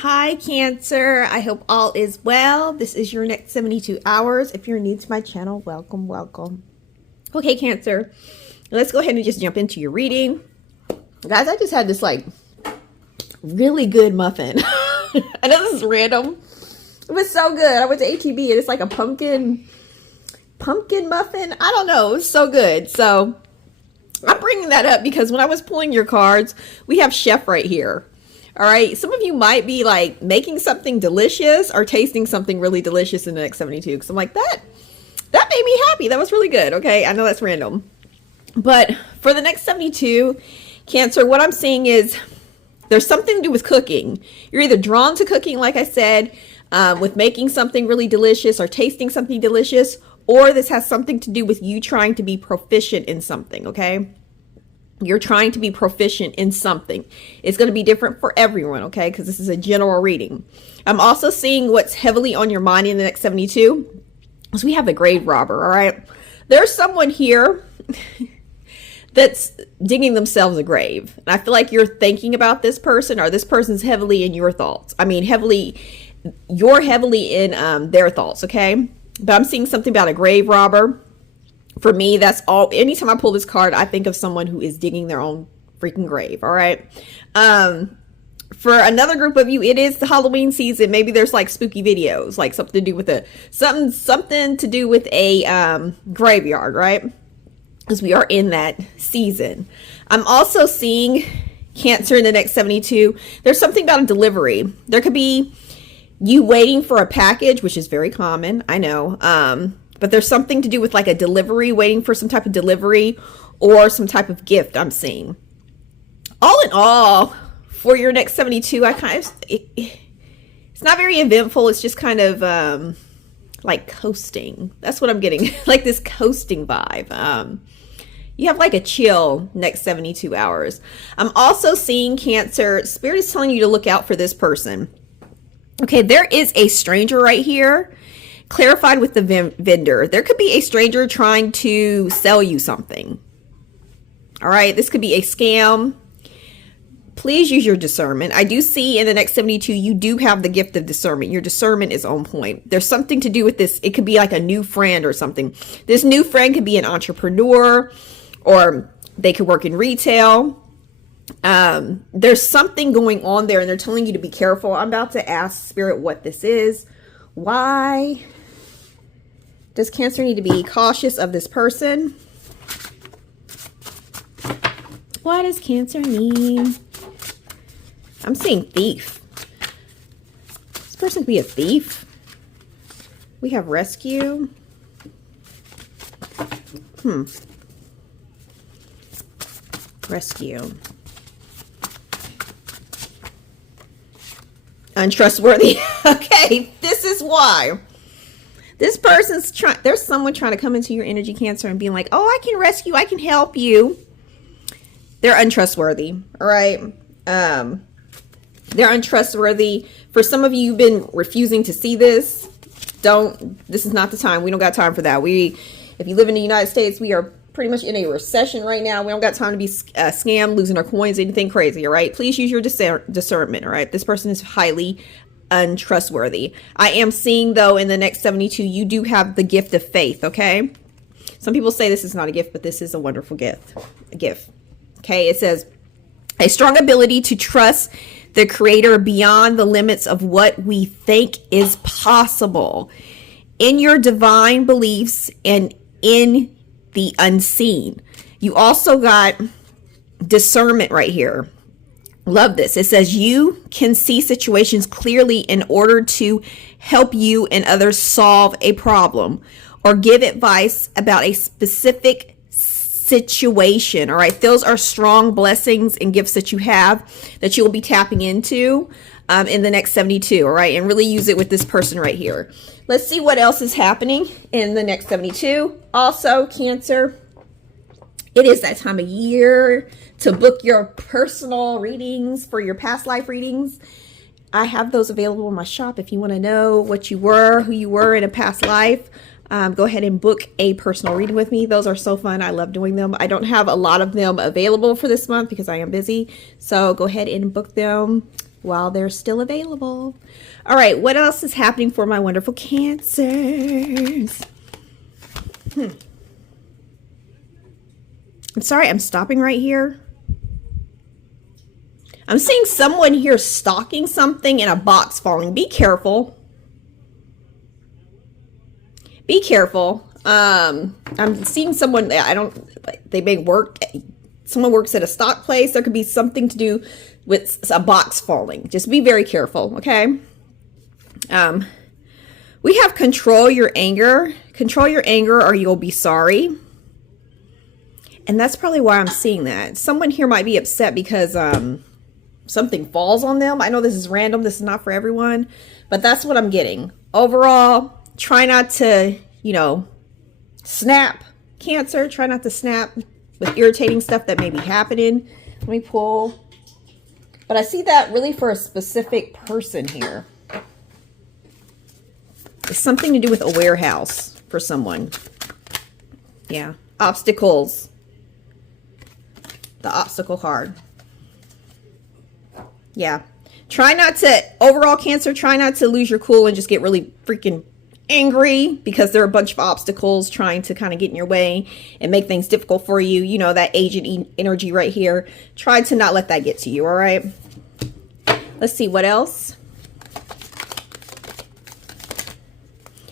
Hi, Cancer. I hope all is well. This is your next 72 hours. If you're new to my channel, welcome, welcome. Okay, Cancer, let's go ahead and just jump into your reading. Guys, I just had this really good muffin. I know this is random. It was so good. I went to HEB and it's like a pumpkin muffin. I don't know. It was so good. So I'm bringing that up because when I was pulling your cards, we have Chef right here. All right, some of you might be like making something delicious or tasting something really delicious in the next 72. Because I'm like, that made me happy. That was really good. Okay, I know that's random. But for the next 72, Cancer, what I'm seeing is there's something to do with cooking. You're either drawn to cooking, like I said, with making something really delicious or tasting something delicious, or this has something to do with you trying to be proficient in something, okay? You're trying to be proficient in something. It's going to be different for everyone, okay? Because this is a general reading. I'm also seeing what's heavily on your mind in the next 72. So we have the grave robber, all right? There's someone here that's digging themselves a grave. And I feel like you're thinking about this person, or this person's heavily in your thoughts. I mean, you're heavily in their thoughts, okay? But I'm seeing something about a grave robber. For me, that's all. Anytime I pull this card, I think of someone who is digging their own freaking grave. All right. For another group of you, it is the Halloween season. Maybe there's like spooky videos, like something to do with something to do with a graveyard, right? Because we are in that season. I'm also seeing Cancer in the next 72. There's something about a delivery. There could be you waiting for a package, which is very common. I know. But there's something to do with like a delivery, waiting for some type of delivery or some type of gift I'm seeing. All in all, for your next 72, it's not very eventful. It's just kind of like coasting. That's what I'm getting, like this coasting vibe. You have like a chill next 72 hours. I'm also seeing, Cancer, Spirit is telling you to look out for this person. Okay, there is a stranger right here. Clarified with the vendor. There could be a stranger trying to sell you something. All right, this could be a scam. Please use your discernment. I do see in the next 72, you do have the gift of discernment. Your discernment is on point. There's something to do with this. It could be like a new friend or something. This new friend could be an entrepreneur, or they could work in retail. There's something going on there, and they're telling you to be careful. I'm about to ask Spirit what this is. Why does Cancer need to be cautious of this person? What does Cancer need? I'm seeing thief. This person could be a thief. We have rescue. Rescue. Untrustworthy. Okay, this is why. This person's trying, there's someone trying to come into your energy, Cancer, and being like, oh, I can rescue, I can help you. They're untrustworthy, all right? They're untrustworthy. For some of you, you've been refusing to see this. This is not the time. We don't got time for that. If you live in the United States, we are pretty much in a recession right now. We don't got time to be scammed, losing our coins, anything crazy, all right? Please use your discernment, all right? This person is highly untrustworthy. I am seeing, though, in the next 72, you do have the gift of faith, okay? Some people say this is not a gift, but this is a wonderful gift. Okay, it says, a strong ability to trust the Creator beyond the limits of what we think is possible. In your divine beliefs and in the unseen. You also got discernment right here. Love this. It says you can see situations clearly in order to help you and others solve a problem or give advice about a specific situation. All right. Those are strong blessings and gifts that you have that you will be tapping into in the next 72. All right. And really use it with this person right here. Let's see what else is happening in the next 72. Also, Cancer, it is that time of year to book your personal readings for your past life readings. I have those available in my shop. If you want to know what you were, who you were in a past life, go ahead and book a personal reading with me. Those are so fun. I love doing them. I don't have a lot of them available for this month because I am busy. So go ahead and book them while they're still available. All right, what else is happening for my wonderful Cancers? I'm sorry, I'm stopping right here. I'm seeing someone here stalking something in a box falling. Be careful. Be careful. I'm seeing someone, they may work, someone works at a stock place. There could be something to do with a box falling. Just be very careful, okay? We have control your anger. Control your anger or you'll be sorry. And that's probably why I'm seeing that. Someone here might be upset because something falls on them. I know this is random. This is not for everyone. But that's what I'm getting. Overall, try not to, snap. Cancer, try not to snap with irritating stuff that may be happening. Let me pull. But I see that really for a specific person here. It's something to do with a warehouse for someone. Yeah. Obstacles. The obstacle card. Yeah. Try not to, overall Cancer, try not to lose your cool and just get really freaking angry because there are a bunch of obstacles trying to kind of get in your way and make things difficult for you. You know, that agent energy right here. Try to not let that get to you, all right? Let's see, what else?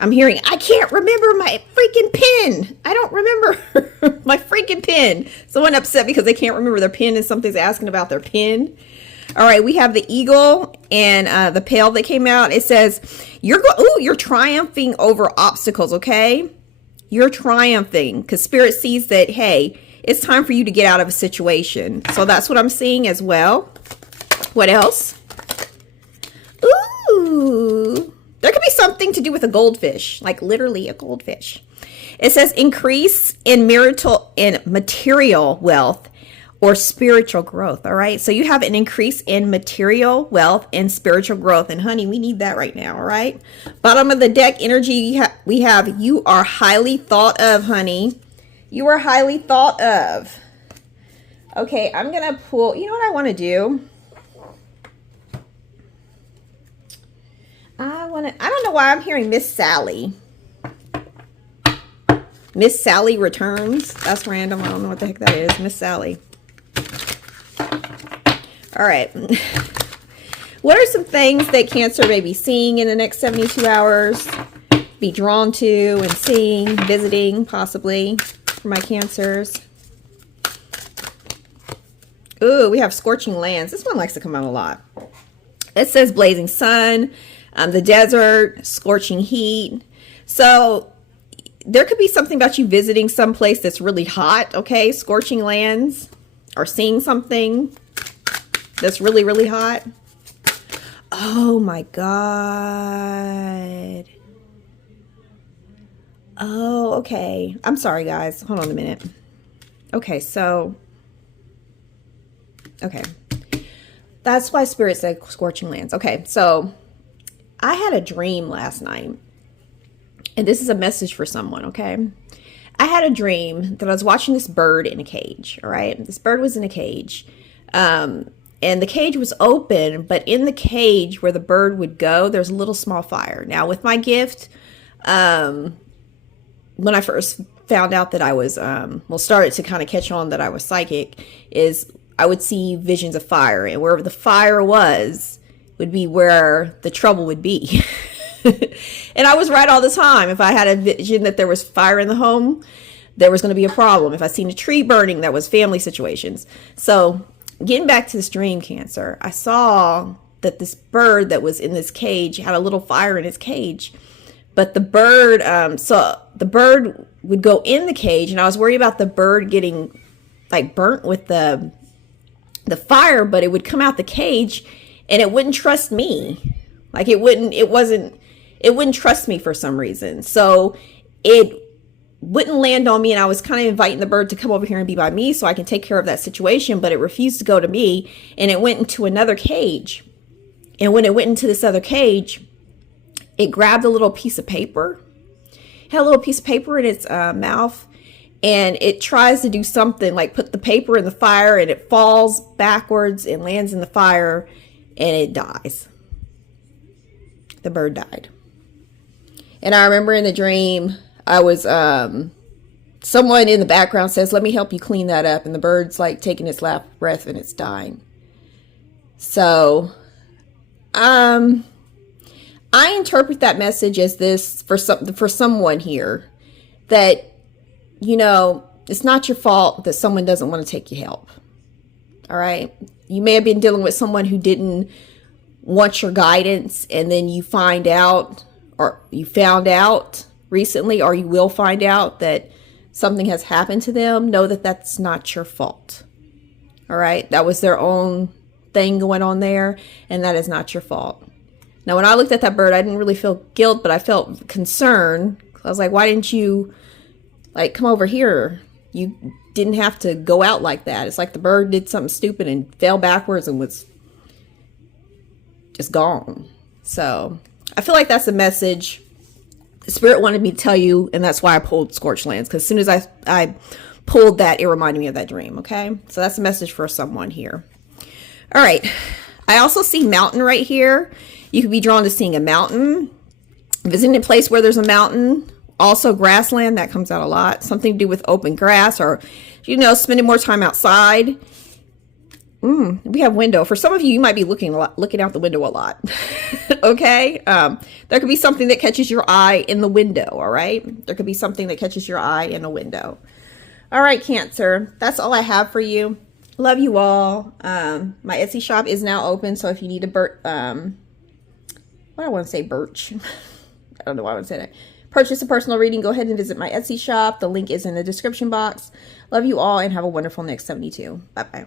I'm hearing, I can't remember my freaking pin. I don't remember my freaking pin. Someone upset because they can't remember their pin and something's asking about their pin. All right, we have the eagle and the pail that came out. It says, you're triumphing over obstacles, okay? You're triumphing because Spirit sees that, hey, it's time for you to get out of a situation. So that's what I'm seeing as well. What else? Ooh. There could be something to do with a goldfish, like literally a goldfish. It says increase in material wealth or spiritual growth. All right. So you have an increase in material wealth and spiritual growth. And honey, we need that right now. All right. Bottom of the deck energy, we have you are highly thought of, honey. You are highly thought of. Okay. I'm going to pull, you know what I want to do? I don't know why I'm hearing Miss Sally. Miss Sally returns. That's random. I don't know what the heck that is. Miss Sally. All right. What are some things that Cancer may be seeing in the next 72 hours? Be drawn to and seeing, visiting, possibly, for my Cancers. Ooh, we have scorching lands. This one likes to come out a lot. It says blazing sun. The desert, scorching heat. So there could be something about you visiting someplace that's really hot, okay? Scorching lands, or seeing something that's really, really hot. Oh my God. Oh, okay. I'm sorry, guys. Hold on a minute. Okay, so, okay. That's why Spirit said scorching lands. Okay, so I had a dream last night, and this is a message for someone, okay? I had a dream that I was watching this bird in a cage, all right? This bird was in a cage, and the cage was open, but in the cage where the bird would go, there's a little small fire. Now, with my gift, when I first found out that I was, started to kind of catch on that I was psychic, is I would see visions of fire, and wherever the fire would be where the trouble would be. And I was right all the time. If I had a vision that there was fire in the home, there was going to be a problem. If I seen a tree burning, that was family situations. So getting back to this dream, Cancer, I saw that this bird that was in this cage had a little fire in its cage. But the bird, so the bird would go in the cage, and I was worried about the bird getting like burnt with the fire, but it would come out the cage and it wouldn't trust me. Like it wouldn't trust me for some reason. So it wouldn't land on me, and I was kind of inviting the bird to come over here and be by me so I can take care of that situation, but it refused to go to me, and it went into another cage. And when it went into this other cage, it grabbed a little piece of paper. It had a little piece of paper in its mouth, and it tries to do something like put the paper in the fire, and it falls backwards and lands in the fire. and it dies. The bird died. And I remember in the dream, I was, someone in the background says, let me help you clean that up. And the bird's like taking its last breath and it's dying. So, I interpret that message as this for someone here that, you know, it's not your fault that someone doesn't want to take your help. All right. You may have been dealing with someone who didn't want your guidance, and then you find out, or you found out recently, or you will find out that something has happened to them. Know that that's not your fault. All right. That was their own thing going on there, and that is not your fault. Now, when I looked at that bird, I didn't really feel guilt, but I felt concern. I was like, why didn't you like come over here? You didn't have to go out like that. It's like the bird did something stupid and fell backwards and was just gone. So I feel like that's a message the Spirit wanted me to tell you, and that's why I pulled Scorched Lands, because as soon as I pulled that, it reminded me of that dream. Okay, so that's a message for someone here. All right, I also see mountain right here. You could be drawn to seeing a mountain, visiting a place where there's a mountain. Also grassland, that comes out a lot. Something to do with open grass, or, you know, spending more time outside. We have window. For some of you, you might be looking out the window a lot. Okay. There could be something that catches your eye in the window. All right. There could be something that catches your eye in a window. All right, Cancer. That's all I have for you. Love you all. My Etsy shop is now open. So if you need a what do I want to say? Birch. I don't know why I would say that. Purchase a personal reading, go ahead and visit my Etsy shop. The link is in the description box. Love you all and have a wonderful next 72. Bye-bye.